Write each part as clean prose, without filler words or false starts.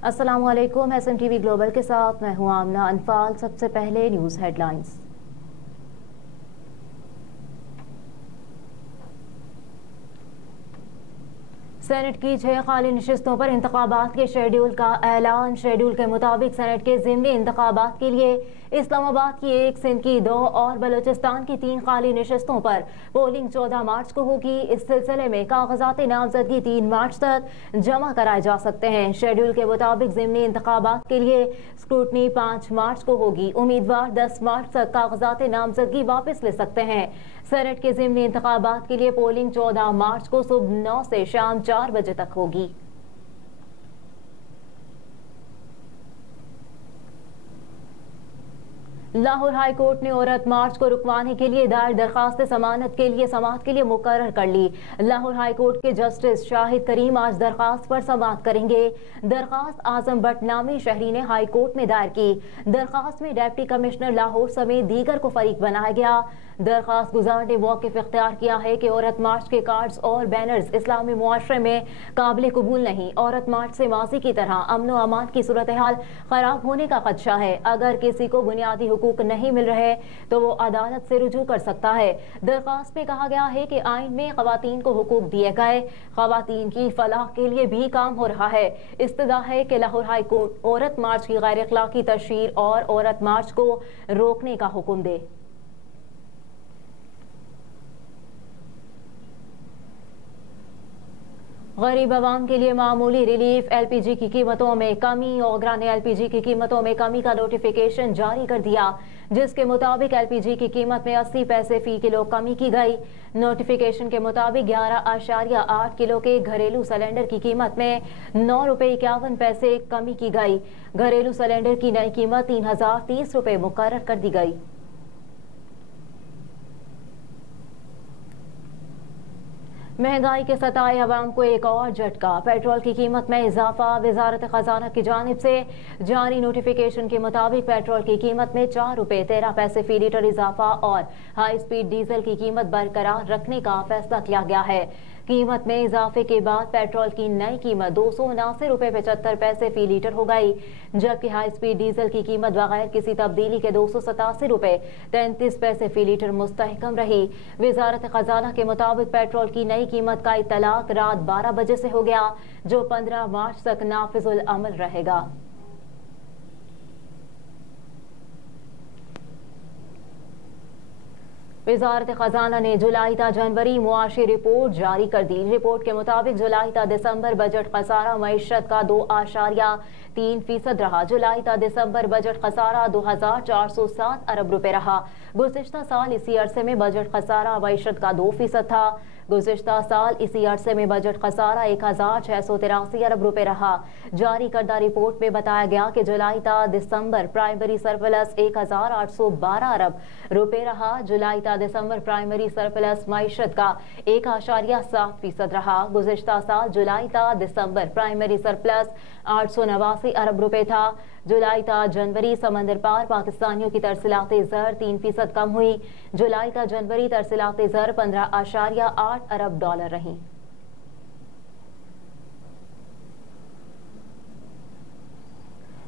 अस्सलाम वालेकुम। SMTV global के साथ मैं हूं आमना अनफाल। सबसे पहले न्यूज़ हेडलाइंस। सेनेट की 6 खाली नशिस्तों पर इंतखाबात के शेड्यूल का ऐलान। शेड्यूल के मुताबिक सेनेट के ज़िमनी इंतखाबात के लिए इस्लामाबाद की 1, सिंध की 2 और बलूचिस्तान की 3 खाली नशिस्तों पर पोलिंग 14 मार्च को होगी। इस सिलसिले में कागजात नामजदगी 3 मार्च तक जमा कराए जा सकते हैं। शेड्यूल के मुताबिक ज़िमनी इंतखाबात के लिए स्क्रूटनी 5 मार्च को होगी। उम्मीदवार 10 मार्च तक कागजात नामजदगी वापस ले सकते हैं। सेनेट के ज़िमनी इंतखाबात के लिए पोलिंग 14 मार्च को सुबह 9 से शाम 4 बजे तक होगी। लाहौर हाई कोर्ट ने औरत मार्च को रुकवाने के लिए दायर दरखास्त समाअत के लिए मुकर्रर कर ली। लाहौर हाई कोर्ट के जस्टिस शाहिद करीम आज दरखास्त पर समाअत करेंगे। दरखास्त आजम भट्ट नामी शहरी ने हाई कोर्ट में दायर की। दरखास्त में डिप्टी कमिश्नर लाहौर समेत दीगर को फरीक बनाया गया। दरखास्त गुजार ने मौक़िफ़ इख्तियार किया है कि औरत मार्च के कार्ड्स और बैनर्स इस्लामी मुआशरे में काबिल कबूल नहीं। औरत मार्च से माजी की तरह अमन व अमान की सूरत हाल खराब होने का खदशा है। अगर किसी को बुनियादी हुकूक नहीं मिल रहे तो वो अदालत से रुजू कर सकता है। दरखास्त में कहा गया है कि आइन में खवातीन को हुकूक दिए गए, खवातीन की फलाह के लिए भी काम हो रहा है। इस्तदा है कि लाहौर हाई कोर्ट औरत मार्च की गैर अखलाकी तशहीर और औरत मार्च को रोकने का हुक्म दे। गरीब आवाम के लिए मामूली रिलीफ। LPG की कीमतों में कमी। ओगरा ने LPG की कीमतों में कमी का नोटिफिकेशन जारी कर दिया, जिसके मुताबिक LPG की कीमत में 80 पैसे फी किलो कमी की गई। नोटिफिकेशन के मुताबिक 11.8 किलो के घरेलू सिलेंडर की कीमत में 9 रुपये 51 पैसे कमी की गई। घरेलू सिलेंडर की नई कीमत 3030 रुपये मुकर्रर कर दी गई। महंगाई के सताए अवाम को एक और झटका। पेट्रोल की कीमत में इजाफा। वजारत खजाना की जानिब से जारी नोटिफिकेशन के मुताबिक पेट्रोल की कीमत में 4 रुपये 13 पैसे फी लीटर इजाफा और हाई स्पीड डीजल की कीमत बरकरार रखने का फैसला किया गया है। कीमत में इजाफे के बाद पेट्रोल की नई कीमत 279 रुपये 75 पैसे फी लीटर हो गई, जबकि हाई स्पीड डीजल की कीमत बगैर किसी तब्दीली के 287 रुपये 33 पैसे फी लीटर मुस्तहकम रही। वजारत खजाना के मुताबिक पेट्रोल की नई कीमत का इतलाक रात 12 बजे से हो गया, जो 15 मार्च तक नाफिजुल अमल रहेगा। वजारत खजाना ने जुलाई ता जनवरी मुआशी रिपोर्ट जारी कर दी। रिपोर्ट के मुताबिक जुलाई ता दिसंबर बजट खसारा मईशत का 2.3% रहा। जुलाई ता दिसंबर बजट खसारा 2407 अरब रुपए रहा। गुज़िश्ता साल इसी अरसे में बजट खसारा मईशत का 2% था। गुज़िश्ता साल इसी अरसे में बजट खसारा 1683 अरब रुपए रहा। जारी करदा रिपोर्ट में बताया गया कि जुलाई ता दिसंबर प्राइमरी सरप्लस 1812 अरब रुपए रहा। जुलाई ता दिसंबर प्राइमरी सरप्लस मईशत का 1.7% रहा। गुज़िश्ता साल जुलाई ता दिसंबर प्राइमरी सरप्लस 889 अरब रुपए था। जुलाई ता जनवरी समंदर पार पाकिस्तानियों की तरसीलात ज़र 3% कम हुई। जुलाई ता जनवरी तरसीलात ज़र 15.8 अरब डॉलर रही।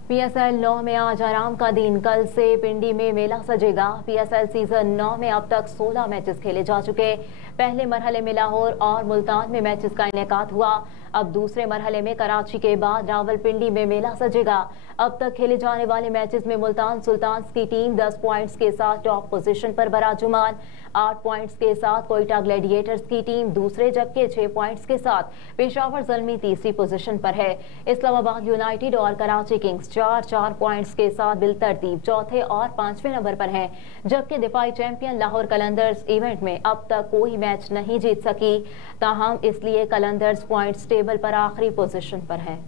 PSL 9 में आज आराम का दिन। कल से पिंडी में मेला सजेगा। PSL सीजन 9 में अब तक 16 मैचेस खेले जा चुके। पहले मरहले में लाहौर और मुल्तान में मैचेस का इनेकाद हुआ। अब दूसरे मरहले में कराची के बाद रावलपिंडी में मेला सजेगा। अब तक खेले जाने वाले मैचेस में मुल्तान सुल्तान्स की टीम 10 पॉइंट्स के साथ टॉप पोजीशन पर बराजुमान। 8 पॉइंट्स के साथ कोयटा ग्लैडिएटर्स की टीम दूसरे, जबकि 6 पॉइंट्स के साथ पेशावर ज़ल्मी तीसरी पोजीशन पर है। इस्लामाबाद यूनाइटेड और कराची किंग्स 4 पॉइंट्स के साथ बिलतरतीब चौथे और 5वें नंबर पर हैं, जबकि दिफाई चैंपियन लाहौर कलंदर्स इवेंट में अब तक कोई मैच नहीं जीत सकी। ताहम इसलिए कलंदर्स पॉइंट्स टेबल पर आखिरी पोजीशन पर है।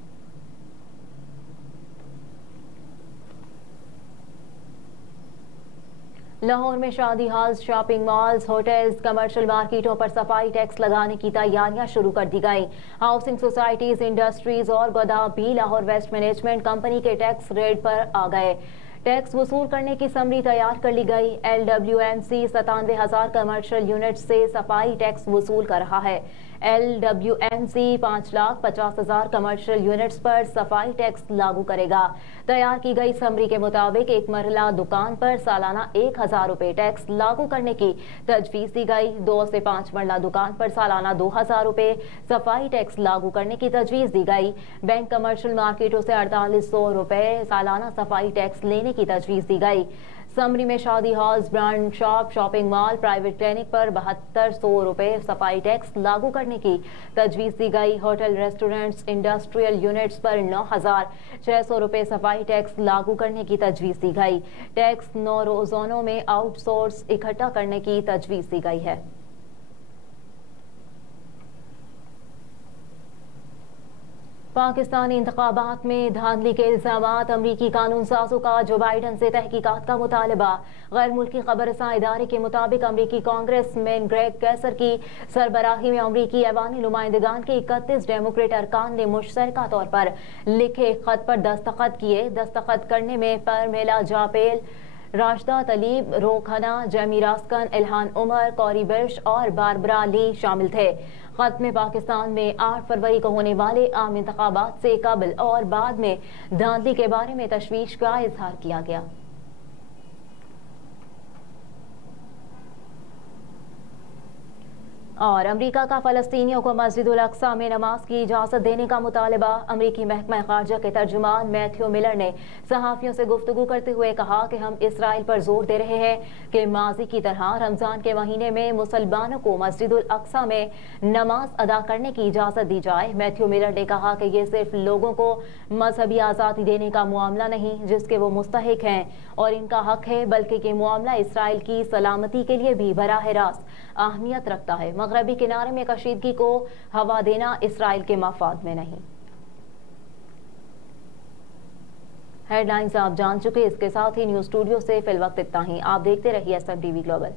लाहौर में शादी halls, shopping malls, hotels, commercial मार्केटों पर सफाई टैक्स लगाने की तैयारियां शुरू कर दी गई। हाउसिंग सोसाइटीज, इंडस्ट्रीज और गोदाम भी लाहौर वेस्ट मैनेजमेंट कंपनी के टैक्स रेट पर आ गए। टैक्स वसूल करने की समरी तैयार कर ली गई। LWMC 97,000 कमर्शियल यूनिट से सफाई टैक्स वसूल कर रहा है। LWMC 5,50,000 कमर्शियल यूनिट्स पर सफाई टैक्स लागू करेगा। तैयार की गई समरी के मुताबिक एक मरला दुकान पर सालाना 1,000 रुपए टैक्स लागू करने की तजवीज दी गई। 2 से 5 मरला दुकान पर सालाना 2,000 रुपए सफाई टैक्स लागू करने की तजवीज दी गई। बैंक कमर्शियल मार्केटों से 4,800 रुपए सालाना सफाई टैक्स लेने की तजवीज दी गई। समरी में शादी halls, brand shop, shopping mall, private clinic पर 7,200 रुपए सफाई टैक्स लागू करने की तजवीज दी गई। होटल, रेस्टोरेंट्स, इंडस्ट्रियल यूनिट्स पर 9,600 रुपए सफाई टैक्स लागू करने की तजवीज दी गई। टैक्स 9 जोनों में आउटसोर्स इकट्ठा करने की तजवीज दी गई है। पाकिस्तानी इंतखाबात में धांधली के इल्जामात, अमरीकी कानून साजों का जो बाइडन से तहकीकात का मुतालबा। गैर मुल्की खबरसां इदारे के मुताबिक अमरीकी कांग्रेसमैन ग्रेग कैसर की सरबराही में अमरीकी ऐवानी नुमाइंदगान के 31 डेमोक्रेट अरकान ने मुश्तरका तौर पर लिखे खत पर दस्तखत किए। दस्तखत करने में परमेला जापेल, राशिदा तलीब, रोखना, Jamie Raskin, Ilhan Omar, Cori Bush और बारबरा ली शामिल थे। खत में पाकिस्तान में 8 फरवरी को होने वाले आम इंतखाबात से कबल और बाद में धांधली के बारे में तशवीश का इजहार किया गया। और अमरीका का फ़लस्तीनियों को मस्जिद अक्सा में नमाज की इजाज़त देने का मुतालबा। अमरीकी महकमा ख़ारजा के तर्जुमान मैथ्यू मिलर ने सहाफ़ियों से गुफ्तगू करते हुए कहा कि हम इसराइल पर जोर दे रहे हैं कि माजी की तरह रमज़ान के महीने में मुसलमानों को मस्जिद अक्सा में नमाज अदा करने की इजाज़त दी जाए। मैथ्यू मिलर ने कहा कि ये सिर्फ लोगों को मजहबी आज़ादी देने का मामला नहीं जिसके वो मुस्तहिक हैं और इनका हक है, बल्कि ये मामला इसराइल की सलामती के लिए भी बराह रास्त अहमियत रखता है। मगरबी किनारे में कशीदगी को हवा देना इसराइल के मफाद में नहीं। हेडलाइंस आप जान चुके। इसके साथ ही न्यूज़ स्टूडियो से फिलवक्त इतना ही। आप देखते रहिए SM TV ग्लोबल।